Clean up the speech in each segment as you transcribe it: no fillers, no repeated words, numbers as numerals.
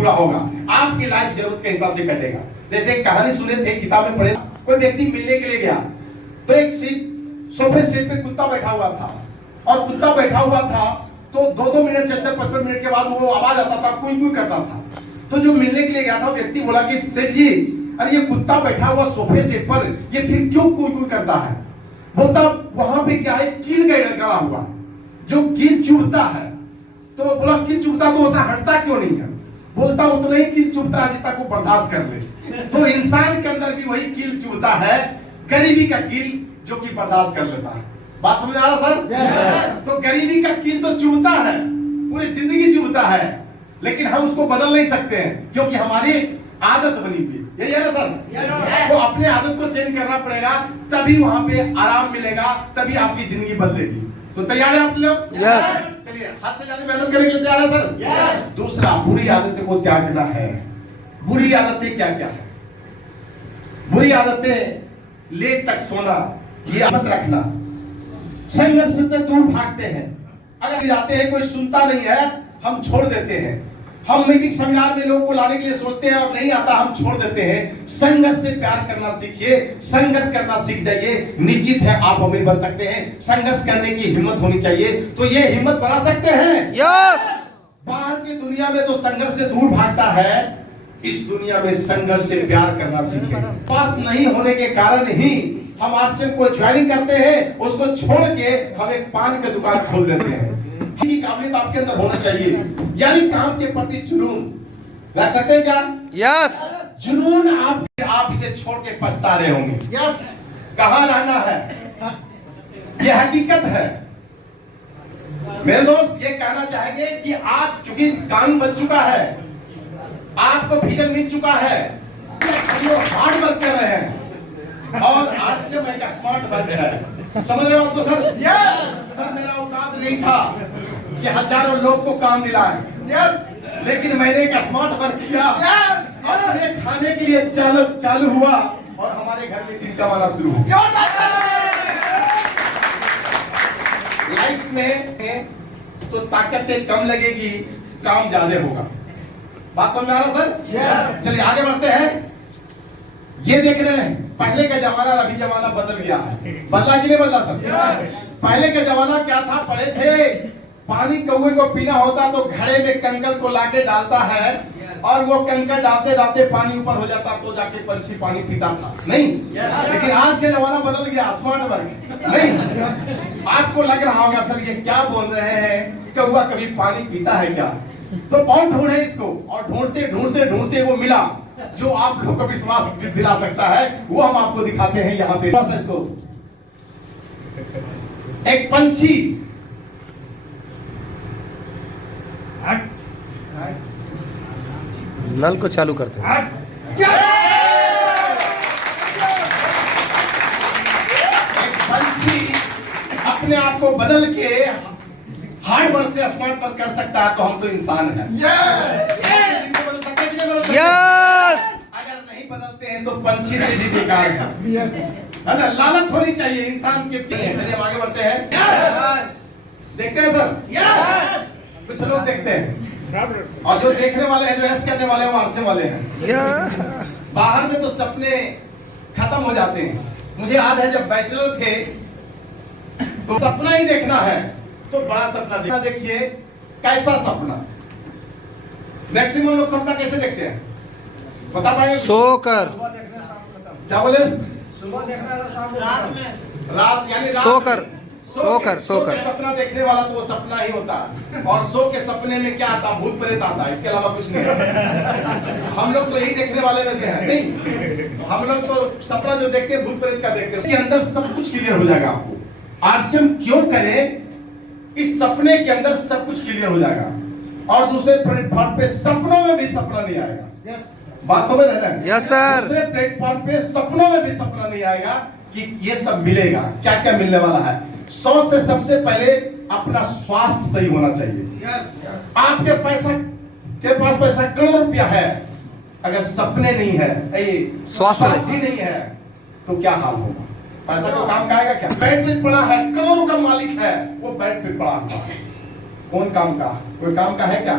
पूरा होगा, आपकी लाइफ जरूरत के हिसाब से कटेगा। जैसे एक कहानी सुने थे, किताब में पढ़े, कोई व्यक्ति मिलने के लिए गया तो एक सोफे सेट पे कुत्ता बैठा हुआ था, और कुत्ता बैठा हुआ था तो 2-2 मिनट, 4-5 मिनट के बाद वो आवाज आता था, कुई कुई करता था। तो जो मिलने के लिए गया था व्यक्ति बोला कि सेठ जी, अरे ये कुत्ता बैठा हुआ सोफे सेट पर, ये फिर क्यों कुई कुई करता है? बोलता वहां पे क्या है, कील गड़ा हुआ, जो कील चुभता है। तो बोला कील चुभता तो उसे हटता क्यों नहीं है? बोलता उतना ही कील चुभता है जितना को बर्दाश्त कर ले। तो इंसान के अंदर भी वही कील चुभता है, गरीबी का कील, जो कि बर्दाश्त कर लेता है। बात समझ आ रहा सर? तो गरीबी का कील तो चुभता है, पूरी जिंदगी चुभता है, लेकिन हम उसको बदल नहीं सकते हैं क्योंकि हमारी आदत बनी हुई। यही है ना सर? तो अपने आदत को चेंज करना पड़ेगा, तभी वहां पे आराम मिलेगा, तभी आपकी जिंदगी बदलेगी। तो तैयार है आप लोग? चलिए, हाथ से ज्यादा मेहनत करने के लिए तैयार है सर? दूसरा, बुरी आदतें को त्यागना है। बुरी आदतें क्या क्या है? बुरी आदतें, लेट तक सोना, ये आदत रखना, संघर्ष से दूर भागते हैं। अगर जाते हैं कोई सुनता नहीं है, हम छोड़ देते हैं। हम मीटिंग सेमिनार में लोगों को लाने के लिए सोचते हैं और नहीं आता, हम छोड़ देते हैं। संघर्ष से प्यार करना सीखिए, संघर्ष करना सीख जाइए, निश्चित है आप अमीर बन सकते हैं। संघर्ष करने की हिम्मत होनी चाहिए, तो ये हिम्मत बना सकते हैं। बाहर की दुनिया में तो संघर्ष से दूर भागता है, इस दुनिया में संघर्ष से प्यार करना सीखे। पास नहीं होने के कारण ही हम आरसीएम को ज्वाइनिंग करते हैं, उसको छोड़ के हम एक पान की दुकान खोल देते हैं। की काबिलियत आपके अंदर होना चाहिए, यानी काम के प्रति जुनून रख सकते हैं क्या? यस। जुनून आप इसे छोड़ के पछता रहे होंगे। यस। कहां रहना है, यह हकीकत है। मेरे दोस्त ये कहना चाहेंगे कि आज चूंकि काम बन चुका है, आपको विजन मिल चुका है, हार्ड वर्क कर रहे हैं, और आज से मैं स्मार्ट वर्क है। समझ रहे हो आपको सर? सर मेरा औकात नहीं था कि हजारों लोग को काम दिलाए, लेकिन मैंने एक स्मार्ट वर्क किया, अपने खाने के लिए चालू हुआ, और हमारे घर में दिन कमाना शुरू हुआ। लाइफ में तो ताकतें कम लगेगी, काम ज्यादा होगा। बात समझ आ रहा सर? चलिए आगे बढ़ते हैं। ये देख रहे हैं, पहले का जमाना और अभी जमाना बदल गया है। बदला कि नहीं बदला सर? पहले का जमाना क्या था, पढ़े थे, पानी कौवे को पीना होता तो घड़े में कंकड़ को लाके डालता है, और वो कंकड़ डालते डालते पानी ऊपर हो जाता, तो जाके पंछी पानी पीता था। नहीं, लेकिन आज के जमाना बदल गया, स्मार्ट वर्क। नहीं, आपको लग रहा होगा सर ये क्या बोल रहे हैं, कौवा कभी पानी पीता है क्या? तो बहुत ढूंढे इसको, और ढूंढते ढूंढते ढूंढते वो मिला जो आप लोग को विश्वास दिला सकता है, वो हम आपको दिखाते हैं यहाँ पे। इसको एक पंछी, नल को चालू करते हैं। एक पंछी अपने आप को बदल के हार्ड वर्क से स्मार्ट वर्क कर सकता है, तो हम तो इंसान हैं। अगर नहीं बदलते हैं तो पंछी से भी बेकार है ना? लालच होनी चाहिए इंसान के। चलिए हम आगे बढ़ते हैं। देखते हैं सर? कुछ लोग देखते हैं, और जो देखने वाले हैं, जो ऐसे करने वाले हैं, वो आरसे वाले हैं। बाहर में तो सपने खत्म हो जाते हैं। मुझे याद है जब बैचलर थे तो सपना ही देखना है, तो बड़ा सपना देखना। देखिए कैसा सपना, मैक्सिमम लोग सपना कैसे देखते हैं बता पाएंगे? सोकर। क्या बोले? सुबह देखना है, शाम को रात यानी रात सोकर सपना देखने वाला तो वो सपना ही होता है। और सो के सपने में क्या आता? भूत प्रेत आता है, इसके अलावा कुछ नहीं है। हम लोग तो यही देखने वाले में से हैं। नहीं, हम लोग तो सपना जो देखते हैं भूत प्रेत का देखते हैं, उसके अंदर सब कुछ क्लियर हो जाएगा आपको। आरसीएम क्यों करें? इस सपने के अंदर सब कुछ क्लियर हो जाएगा, और दूसरे प्लेटफॉर्म पे सपनों में भी सपना नहीं आएगा। बात समझ रहे हैं? Yes sir. दूसरे प्लेटफॉर्म पे सपनों में भी सपना नहीं आएगा कि ये सब मिलेगा। क्या क्या मिलने वाला है? 100 से सबसे पहले अपना स्वास्थ्य सही होना चाहिए। आपके के पास पैसा करोड़ रुपया है, अगर सपने नहीं है, स्वास्थ्य ही नहीं है, तो क्या हाल होगा? पैसा तो काम का आएगा क्या? बेड पे पड़ा है, करोड़ों का मालिक है, वो बेड पे पड़ा हुआ है। कौन काम का? कोई काम का है क्या?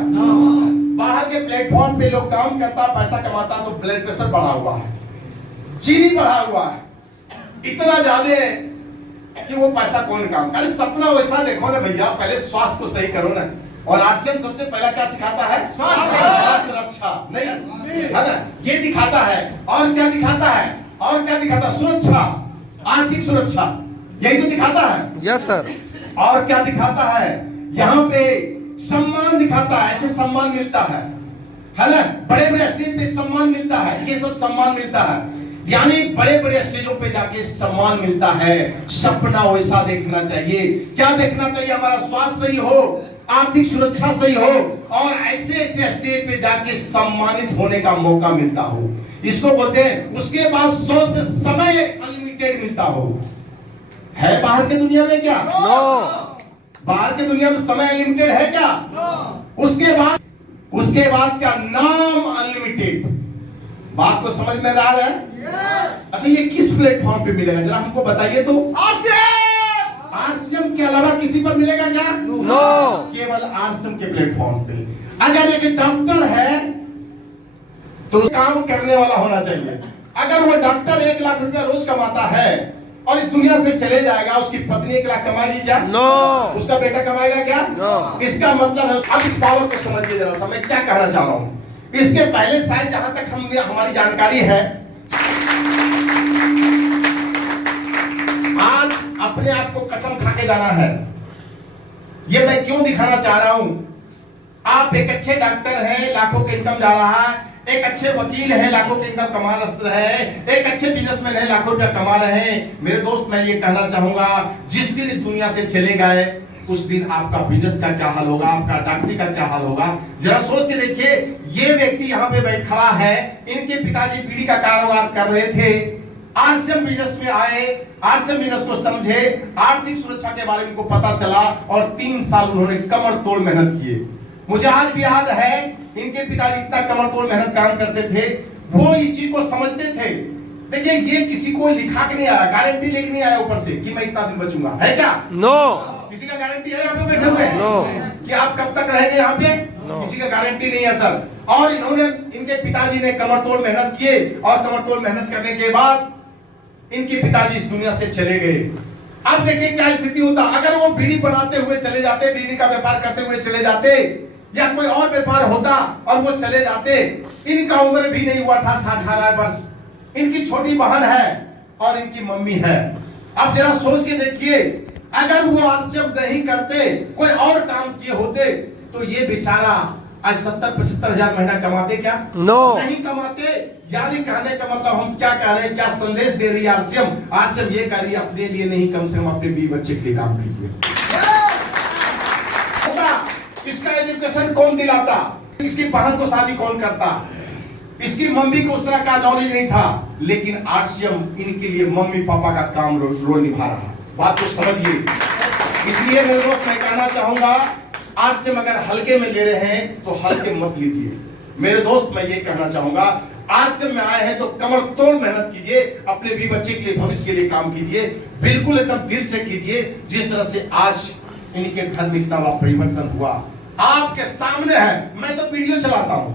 बाहर के प्लेटफॉर्म पे लोग काम करता, पैसा कमाता, तो ब्लड प्रेशर बढ़ा हुआ है, चीनी बढ़ा हुआ है, इतना ज्यादा कि वो पैसा कौन काम? अरे सपना वैसा देखो ना भैया, पहले स्वास्थ्य को सही करो ना। और आरसीएम सबसे पहला क्या सिखाता है? स्वास्थ्य रक्षा, नहीं है ना, ये दिखाता है। और क्या दिखाता है? और क्या दिखाता है? सुरक्षा, आर्थिक सुरक्षा, यही तो दिखाता है। Yes sir. और क्या दिखाता है? यहाँ पे सम्मान दिखाता है, ऐसे सम्मान मिलता है ना, बड़े बड़े स्टेज पे सम्मान मिलता है, ये सब सम्मान मिलता है, यानी बड़े बड़े स्टेजों पे जाके सम्मान मिलता है। सपना वैसा देखना चाहिए। क्या देखना चाहिए? हमारा स्वास्थ्य सही हो, आर्थिक सुरक्षा सही हो, और ऐसे ऐसे स्टेज पे जाके सम्मानित होने का मौका मिलता हो। इसको बोलते हैं, उसके बाद 100 से समय अनलिमिटेड मिलता हो। है बाहर के दुनिया में क्या? नो। बाहर के दुनिया में समय अनलिमिटेड है क्या? उसके बाद क्या? नाम अनलिमिटेड। बात को समझ में आ रहा है? अच्छा, ये किस प्लेटफॉर्म पे मिलेगा जरा हमको बताइए तो। आरसीएम के अलावा किसी पर मिलेगा क्या? नो। केवल आरसीएम के प्लेटफॉर्म पे। अगर एक डॉक्टर है तो काम करने वाला होना चाहिए। अगर वो डॉक्टर 1 लाख रुपया रोज कमाता है और इस दुनिया से चले जाएगा, उसकी पत्नी 1 लाख कमाएगी क्या? नो। उसका बेटा कमाएगा क्या? नो। इसका मतलब है, अब इस पावर को समझिए जरा सा, मैं क्या कहना चाह रहा हूं। इसके पहले शायद जहां तक हमारी जानकारी है, आज अपने आप को कसम खा के जाना है। ये मैं क्यों दिखाना चाह रहा हूं? आप एक अच्छे डॉक्टर हैं, लाखों का इनकम जा रहा है, एक अच्छे वकील हैं, लाखों के इनकम कमा रहे हैं, एक अच्छे बिजनेसमैन हैं, लाखों रुपया कमा रहे हैं। मेरे दोस्त, मैं ये कहना चाहूंगा, जिस दिन इस दुनिया से चले गए उस दिन आपका बिजनेस का क्या हाल होगा, आपका डॉक्टरी का क्या हाल होगा? जरा सोच के देखिए। ये व्यक्ति यहाँ पे बैठ खड़ा है, इनके पिताजी बीड़ी का कारोबार कर रहे थे, आरसीएम बिजनेस में आए, आरसीएम बिजनेस को समझे, आर्थिक सुरक्षा के बारे में इनको पता चला, और 3 साल उन्होंने कमर तोड़ मेहनत किए। मुझे आज भी याद है, इनके पिताजी इतना कमर तोड़ मेहनत काम करते थे, वो इस चीज को समझते थे। देखिए, ये किसी को लिखा के नहीं आया, गारंटी लेके नहीं आया ऊपर से कि मैं इतना दिन बचूंगा, है क्या? नो। किसी का गारंटी है यहाँ पे बैठे हुए? नो। कि आप कब तक रहेंगे यहाँ पे? नो। किसी का गारंटी नहीं है सर। और इन्होंने, इनके पिताजी ने कमर तोड़ मेहनत किए, और कमर तोड़ मेहनत करने के बाद इनके पिताजी इस दुनिया से चले गए। अब देखिए क्या स्थिति होता अगर वो बीड़ी बनाते हुए चले जाते, बीड़ी का व्यापार करते हुए चले जाते, या कोई और व्यापार होता और वो चले जाते। इनका उम्र भी नहीं हुआ था 18 वर्ष, इनकी छोटी बहन है और इनकी मम्मी है। अब जरा सोच के देखिए, अगर वो आरसीएम नहीं करते, कोई और काम किए होते, तो ये बेचारा आज 70-75 हजार महीना कमाते क्या? नो। नहीं कमाते। यानी कहने का मतलब हम क्या कह रहे हैं, क्या संदेश दे रही है आरसीएम? आरसीएम ये कह रही है, अपने लिए नहीं, कम से कम अपने बीवी बच्चे के लिए काम कीजिए। इसका एजुकेशन कौन दिलाता? इसकी बहन को शादी कौन करता? इसकी मम्मी को उस तरह का नॉलेज नहीं था, लेकिन आरसीएम इनके लिए मम्मी पापा का काम रोल निभा रहा है। बात को समझिए। इसलिए मेरे दोस्त, मैं कहना चाहूंगा, आरसीएम अगर हल्के में ले रहे हैं तो हल्के मत लीजिए। मेरे दोस्त, मैं ये कहना चाहूंगा, आरसीएम में आए हैं तो कमर तोड़ मेहनत कीजिए, अपने भी बच्चे के लिए, भविष्य के लिए काम कीजिए, बिल्कुल एकदम दिल से कीजिए। जिस तरह से आज इनके घर में इतना बड़ा परिवर्तन हुआ, आपके सामने है। मैं तो वीडियो चलाता हूं,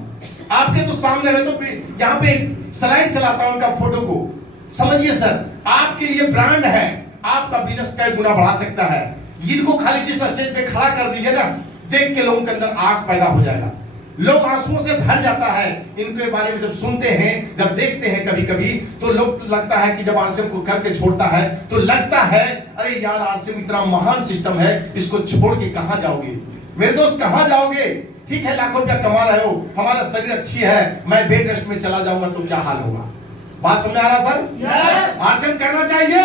आपके तो सामने है, तो यहाँ पे स्लाइड चलाता हूं उनका फोटो को। समझिए सर, आपके लिए ब्रांड है, आपका बिजनेस कई गुना बढ़ा सकता है। इनको खाली जिस स्टेज पे खड़ा कर दीजिए ना, देख के लोगों के अंदर आग पैदा हो जाएगा, लोग आंसुओं से भर जाता है। इनके बारे में जब सुनते हैं, जब देखते हैं कभी कभी, तो लोग लगता है कि जब आरसीएम को करके छोड़ता है तो लगता है, अरे यार, आरसीएम इतना महान सिस्टम है, इसको छोड़ के कहां जाओगे? मेरे दोस्त, कहां जाओगे? ठीक है, लाखों रुपया कमा रहे हो, हमारा शरीर अच्छी है, मैं बेड रेस्ट में चला जाऊंगा तो क्या हाल होगा? बात समझ आ रहा सर? आरसीएम करना चाहिए।